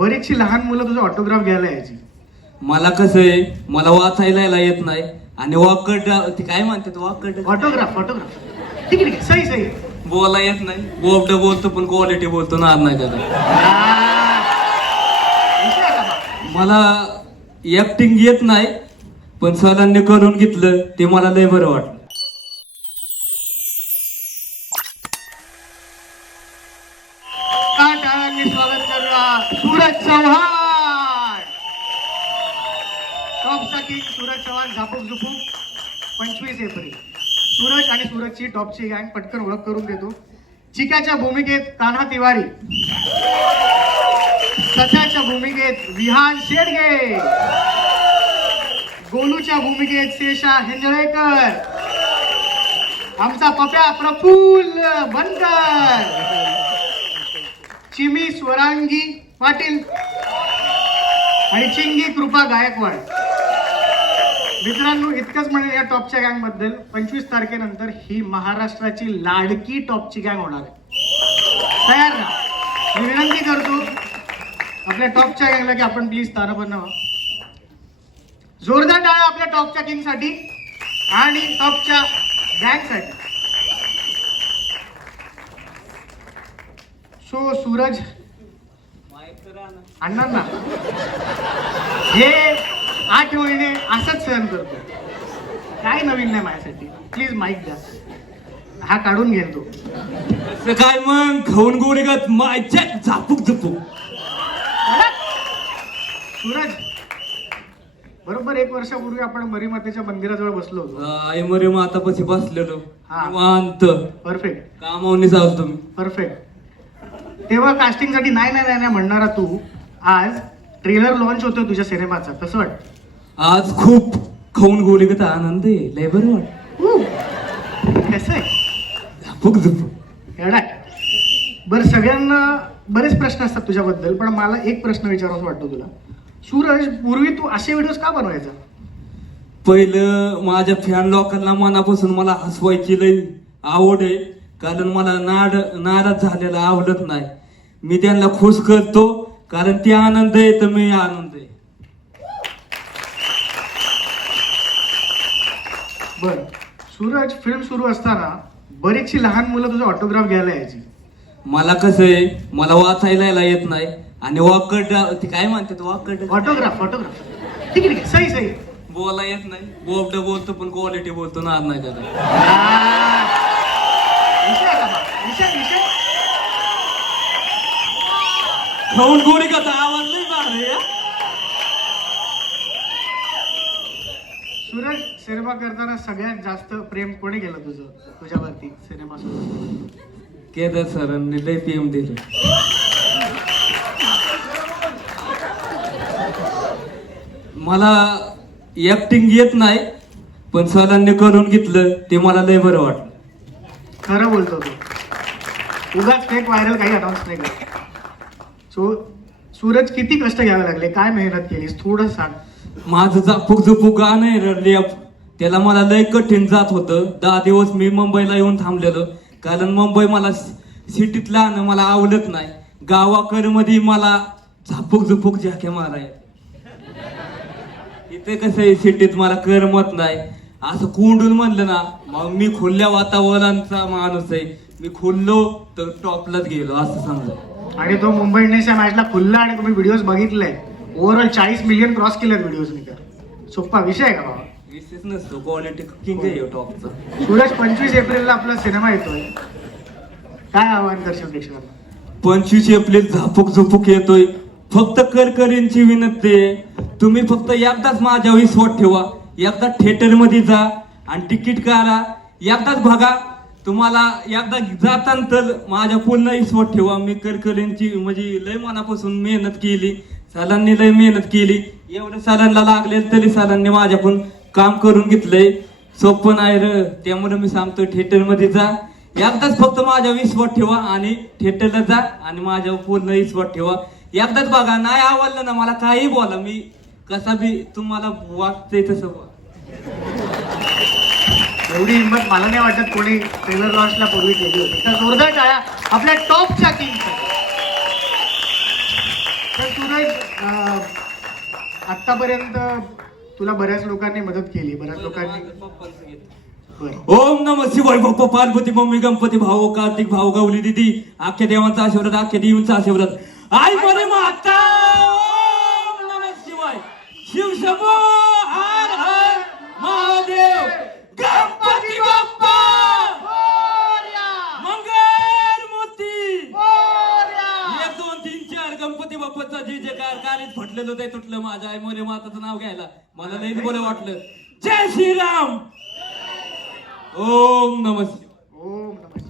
बरीचशी लहान मुलं तुझं ऑटोग्राफ घ्यायला यायची. मला कसं आहे मला वाचायला यायला येत नाही. आणि वाकड ते काय म्हणतात वाकड ऑटोग्राफ ऑटोग्राफ ठीक आहे सही सही. बोला येत नाही. बोबड बोलतो पण क्वालिटी बोलतो ना नाही त्याला? मला ऍक्टिंग येत नाही पण सरांनी करून घेतलं ते मला लय बरं वाटलं. टॉपचा किंग सूरज चव्हाण झापूक झुपूक पंचवीस एप्रिल. सूरज आणि सूरजची टॉपची गँग पटकन ओळख करून देतो. चिकाच्या भूमिकेत कान्हा तिवारी. सचाच्या भूमिकेत विहान शेडगे. गोलूच्या भूमिकेत शेषा हेंजळेकर आमचा पप्या प्रफुल्ल बनकर. चिमी स्वरांगी पाटील. आणि चिंगी कृपा गायकवाड. मित्रांनो इतकंच म्हणेल या टॉपच्या गँगबद्दल पंचवीस तारखेनंतर ही महाराष्ट्राची लाडकी टॉपची गँग होणार आहे. तयार ना मी विनंती करतो आपल्या टॉपच्या गँगला की आपण प्लीज तारापन्न व्हा जोरदार टाळा आपल्या टॉपच्या किंगसाठी आणि टॉपच्या गँगसाठी सो सूरज अण्णांना. हे आठ महिने असंच सहन करतो. काय नवीन नाही माझ्यासाठी. प्लीज माईक द्या. हा काढून घेईल तो. काय मग? खाऊन गोळी गत माझ्या झापूक झुपूक. सूरज! बरोबर एक वर्षापूर्वी आपण मरीमातेच्या मंदिराजवळ बसलो होतो. आई मरे मातापाशी बसलेलो. हा. निवांत. परफेक्ट कामावून जाऊ तुम्ही. परफेक्ट तेव्हा कास्टिंगसाठी नाही नाही नाही नाही म्हणणारा तू आज ट्रेलर लॉन्च होतोय तुझ्या सिनेमाचा. कसं वाटतं? आज खूप खाऊन गोळी गत आनंद आहे. लय बरं कसं आहे? झापूक बरं सगळ्यांना बरेच प्रश्न असतात तुझ्याबद्दल पण मला एक प्रश्न विचारावासा वाटतो तुला. सूरज पूर्वी तू असे व्हिडिओज का बनवायचा? पहिलं माझ्या फॅन लोकांना मनापासून मला हसवायची लई आवड आहे. कारण मला नाड नाराज झालेला आवडत नाही. मी त्यांना खुश करतो कारण ते आनंद आहे तर मी आनंद आहे बर. सूरज फिल्म सुरू असताना बरीचशी लहान मुलं तुझं ऑटोग्राफ घ्यायला यायची. मला कसं आहे मला वाचायला यायला येत नाही आणि वाकड ते काय म्हणतात वाकड ऑटोग्राफ ऑटोग्राफ ठीक आहे ठीक आहे. सही सही. बोला येत नाही. बोबड बोलतो पण क्वालिटी बोलतो ना नाही त्याला विषय आहे का बा? विषय विषय. खाऊन गोळी कसा आवाज नाही भारी आहे. सूरज सिनेमा करताना सगळ्यात जास्त प्रेम कोणी केलं तुझं? तुझ्यावरती सिनेमा केदार सरांनी लय पीएम दिलं. मला ऍक्टिंग येत नाही पण सरांनी करून घेतलं ते मला लय बरं वाटलं. खरं बोलतो तू. उगाच फेक व्हायरल काही अनाऊन्स नाही सो सूरज किती कष्ट घ्यावे लागले काय मेहनत केलीस थोडं सांग. माझं झापूक झुपूक गाणं आहे रडले त्याला मला लय कठीण जात होतं. दहा दिवस मी मुंबईला येऊन थांबलेलो. कारण मुंबई मला सिटीतलं आणं मला आवडत नाही. गावाकडमध्ये मला झापूक झुपूक झाके माराय. इथे कसं आहे सिटीत मला करमत नाही. असं कोंडून म्हणलं ना मग मी खुल्या वातावरणाचा माणूस आहे. मी खुललो तर टॉपलाच गेलो असं समजा आणि तो मुंबई इंडियन्सच्या मॅचला खुलला आणि तुम्ही व्हिडिओज बघितले. ओव्हरऑल चाळीस मिलियन क्रॉस केले व्हिडिओज तर. सोप्पा विषय आहे का बाबा? विशेष नसतो क्वालिटी किंग आहे टॉपचा सूरज पंचवीस एप्रिलला आपला सिनेमा येतोय. काय आवाहन करशील प्रेक्षकांना? पंचवीस एप्रिल झापूक झुपूक येतोय. फक्त करकरींची विनंती आहे. तुम्ही फक्त एकदाच माझ्या विश्वास ठेवा. एकदा थिएटरमध्ये जा आणि तिकीट काढा. एकदाच बघा. तुम्हाला एकदा जाताना तर माझ्या पूर्ण विश्वास ठेवा. मी करकरींची म्हणजे लय मनापासून मेहनत केली. सरांनी लय मेहनत केली. एवढं सरांना लागले तरी सरांनी माझ्याकडून काम करून घेतलंय. सोपं नाही र. त्यामुळे मी सांगतो थिएटरमध्ये जा. एकदाच फक्त माझ्या विश्वास ठेवा आणि थिएटरला जा आणि माझ्या पूर्ण विश्वास ठेवा. एकदाच बघा नाही आवडलं ना मला काही बोला. मी कसा बी तुम्हाला वाटतंय तसं बघा एवढी हिंमत मला नाही वाटत कोणी ट्रेलर लॉन्चला पूर्वी केली होती. तर जोरदार टाळ्या. आपल्या टॉपच्या टीम आतापर्यंत तुला बऱ्याच लोकांनी मदत केली बऱ्याच लोकांनी ओम नम शिवाय बाप्पा पार्वती मम्मी गणपती भाऊ कार्तिक भाऊ गौली दिदी अख्ख्या देवांचा आशीर्वाद अख्ख्या देवींचा आशीर्वाद. आई बरे माता ओम नम शिवाय. शिव शंभो! फटलेलं ते तुटलं माझ्या आई मोरे माताचं नाव घ्यायला. मला लई बरं वाटलं. जय श्रीराम. ओम नमः शिवाय. ओम नमः शिवाय.